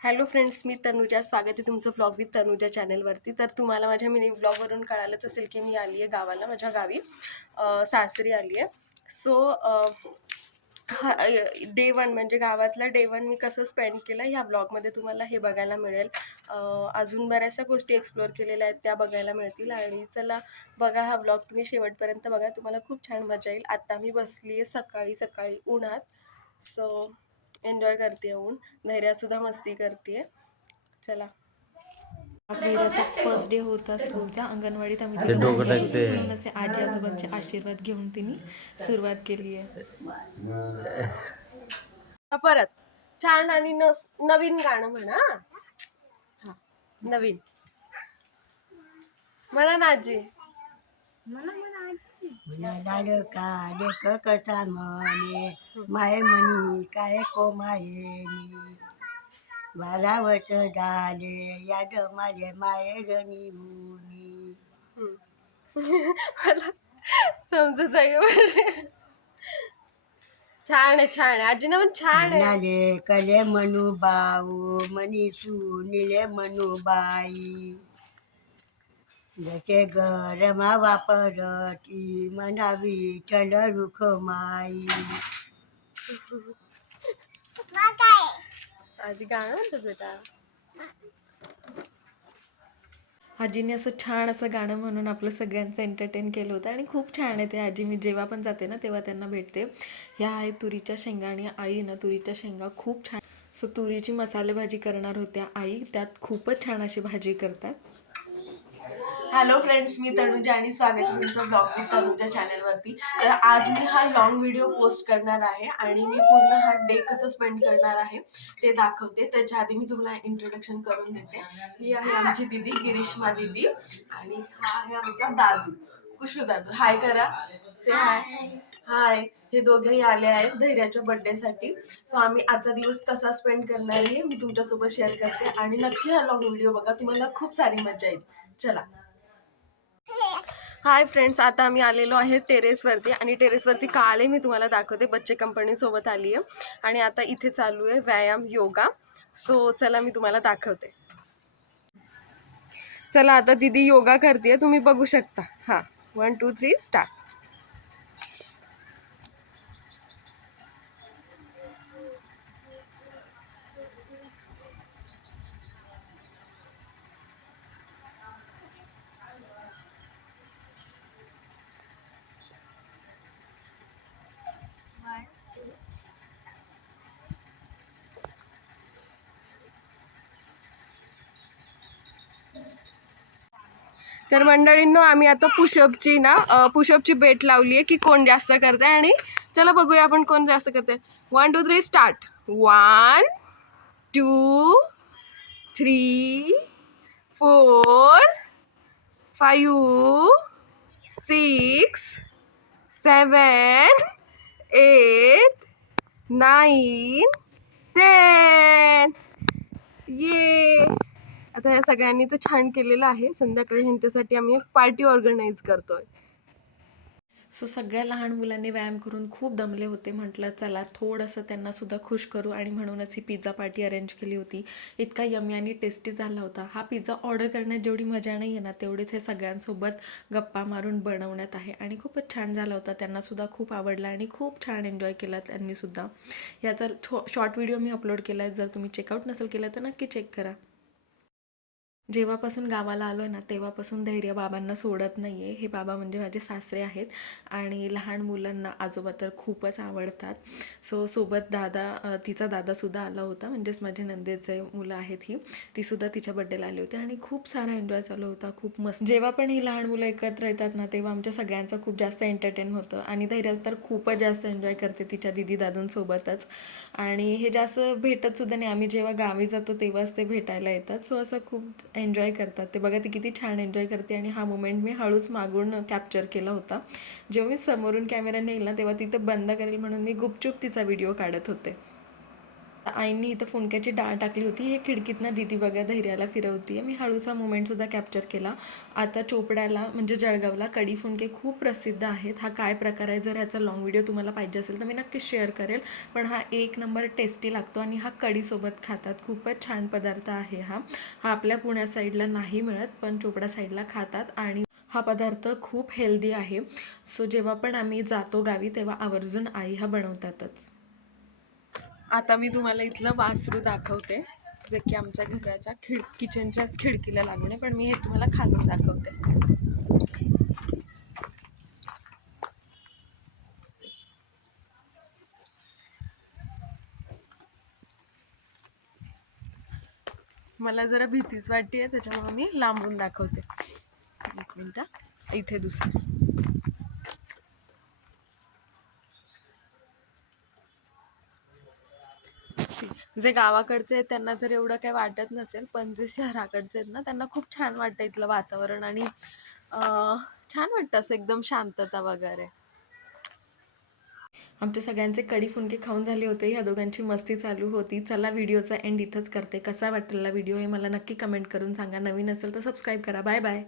Hello friends, मी तनुजा. स्वागत आहे तुमचं व्लॉग विथ तनुजा चॅनलवरती. तर तुम्हाला माझ्या मिनी व्लॉगवरून कळालंच असेल की मी आली आहे गावाला, माझ्या गावी सासरी आली आहे. सो डे वन म्हणजे गावातला डे वन मी कसं स्पेंड केलं ह्या ब्लॉगमध्ये तुम्हाला हे बघायला मिळेल. अजून बऱ्याचशा गोष्टी एक्सप्लोअर केलेल्या आहेत त्या बघायला मिळतील. आणि चला बघा, हा ब्लॉग तुम्ही शेवटपर्यंत बघा, तुम्हाला खूप छान मजा येईल. आत्ता मी बसली आहे सकाळी सकाळी उन्हात. सो एन्जॉय करते ऊन. धैर्यासुद्धा मस्ती करते. चला. आज धैर्याचा फर्स्ट डे होता स्कूलचा. अंगणवाडीत आम्ही तिला बसवत होतो, म्हणून असे आजी आजोबांचे आशीर्वाद घेऊन तिने सुरुवात केली आहे. परत छान आणि नवीन गाणं म्हणा. हा, नवीन म्हणा ना आजी. लाडका लेख कसा म्हणे माये म्हणी काय को मायेनी 12 वर्ष झाले याद माझे माहेरणी मुनी. मला समजत आहे. छान आहे, छान आहे. आजीना पण छान आहे. म्हणाले कले म्हणू बाऊ मनीसू निले म्हणू बाई जसे गरमा वापरती म्हणावी चल रुख माई. आजी गाणं म्हणतो बेटा. आजीने असं छान असं गाणं म्हणून आपलं सगळ्यांचं एंटरटेन केलं होतं आणि खूप छान आहे ते. आजी मी जेव्हा पण जाते ना तेव्हा त्यांना भेटते. ह्या आहे तुरीच्या शेंगा आणि आई ना तुरीच्या शेंगा खूप छान. सो तुरीची मसाले भाजी करणार होत्या आई, त्यात खूपच छान अशी भाजी करतात. हॅलो फ्रेंड्स, मी तनुजा आणि स्वागत आहे तुमचं ब्लॉग विथ तनुजा चॅनलवरती. तर आज मी हा लॉंग व्हिडिओ पोस्ट करणार आहे आणि मी पूर्ण हा डे कसं स्पेंड करणार आहे ते दाखवते. त्याच्या आधी मी तुम्हाला इंट्रोडक्शन करून देते. ही आहे आमची दीदी गिरीश्मा दीदी आणि हा आहे आमचा दादू कुशू दादू. हाय करा, से हाय. हाय. हे दोघेही आले आहेत धैर्याच्या बर्थडेसाठी. सो आम्ही आजचा दिवस कसा स्पेंड करणार आहे मी तुमच्यासोबत शेअर करते आणि नक्की हा लॉंग व्हिडिओ बघा, तुम्हाला खूप सारी मजा येईल. चला. हाय फ्रेंड्स, आता आम्ही आलेलो आहे टेरेसवरती आणि टेरेसवरती का आले मी तुम्हाला दाखवते. बच्चे कंपनीसोबत आली आहे आणि आता इथे चालू आहे व्यायाम योगा. सो चला मी तुम्हाला दाखवते. चला, आता दीदी योगा करते, तुम्ही बघू शकता. हां, 1 2 3 स्टार्ट. तर मंडळींनो, आम्ही आता पुशअपची बेट लावली आहे की कोण जास्त करते. आणि चला बघूया आपण कोण जास्त करते. 1 2 3 स्टार्ट. 1 2 3 4 5 6 7 8 9 10. ये. आता या सगळ्यांनी तर छान केलेलं आहे. संध्याकाळी ह्यांच्यासाठी आम्ही एक पार्टी ऑर्गनाईज करतोय. सो सगळ्या लहान मुलांनी व्यायाम करून खूप दमले होते. म्हटलं चला थोडंसं त्यांना सुद्धा खुश करू आणि म्हणूनच ही पिझ्झा पार्टी अरेंज केली होती. इतका यम्मी आणि टेस्टी झाला होता. हा पिझ्झा ऑर्डर करण्यात जेवढी मजा नाही आहे ना, तेवढीच हे सगळ्यांसोबत गप्पा मारून बनवण्यात आहे. आणि खूपच छान झाला होता. त्यांनासुद्धा खूप आवडला आणि खूप छान एन्जॉय केला त्यांनीसुद्धा. याचा शॉर्ट व्हिडिओ मी अपलोड केला आहे. जर तुम्ही चेकआउट नसेल केलं तर नक्की चेक करा. जेव्हापासून गावाला आलो आहे ना तेव्हापासून धैर्य बाबांना सोडत नाही आहे. हे बाबा म्हणजे माझे सासरे आहेत आणि लहान मुलांना आजोबा तर खूपच आवडतात. सो सोबत तिचा दादासुद्धा आला होता, म्हणजेच माझे नंदेचे मुलं आहेत ही, तीसुद्धा तिच्या बड्डेला आली होती आणि खूप सारा एन्जॉय चालू होता. खूप मस्त. जेव्हा पण ही लहान मुलं एकत्र येतात ना तेव्हा आमच्या सगळ्यांचं खूप जास्त एंटरटेन होतं आणि धैर्य तर खूपच जास्त एन्जॉय करते तिच्या दीदी दादूंसोबतच. आणि हे जास्त भेटतसुद्धा नाही. आम्ही जेव्हा गावी जातो तेव्हाच ते भेटायला येतात. सो असं खूप एन्जॉय करतात ते. बघा ती किती छान एन्जॉय करते. आणि हा मोमेंट मी हळूच मागून कॅप्चर केला होता. जेव्हा मी समोरून कॅमेरा नेईल ना तेव्हा तिथे बंद करेल म्हणून मी गुपचूप तिचा व्हिडिओ काढत होते. आईंनी इथं फुनक्याची डाळ टाकली होती. हे खिडकीतनं दीदी बघा धैर्याला फिरवतीये. मी हळूचा मोमेंटसुद्धा कॅप्चर केला. आता चोपड्याला म्हणजे जळगावला कढी फुनके खूप प्रसिद्ध आहेत. हा काय प्रकार आहे, जर याचा लॉंग व्हिडिओ तुम्हाला पाहिजे असेल तर मी नक्कीच शेअर करेल. पण हा एक नंबर टेस्टी लागतो आणि हा कढीसोबत खातात. खूपच छान पदार्थ आहे हा. हा आपल्या पुण्या साईडला नाही मिळत, पण चोपडा साईडला खातात आणि हा पदार्थ खूप हेल्दी आहे. सो जेव्हा पण आम्ही जातो गावी तेव्हा आवर्जून आई हा बनवतातच. आता मी तुम्हाला इथलं वासरू दाखवते, जे की आमच्या घराच्या किचनच्याच खिडकीला लागून आहे, पण मी हे तुम्हाला खालून दाखवते. मला जरा भीतीच वाटते, त्याच्यामुळे मी लांबून दाखवते. एक मिनिट, इथे दुसरं. जे गावाकडचे आहेत त्यांना तर एवढं काही वाटत नसेल, पण जे शहराकडचे आहेत ना त्यांना खूप छान वाटतं इथलं वातावरण आणि छान वाटतं असं एकदम शांतता वगैरे. आमच्या सगळ्यांचे कढी फुनके खाऊन झाले होते. ह्या दोघांची मस्ती चालू होती. चला व्हिडिओचा एंड इथंच करते. कसा वाटलेला व्हिडिओ हे मला नक्की कमेंट करून सांगा. नवीन असेल तर सबस्क्राईब करा. Bye bye.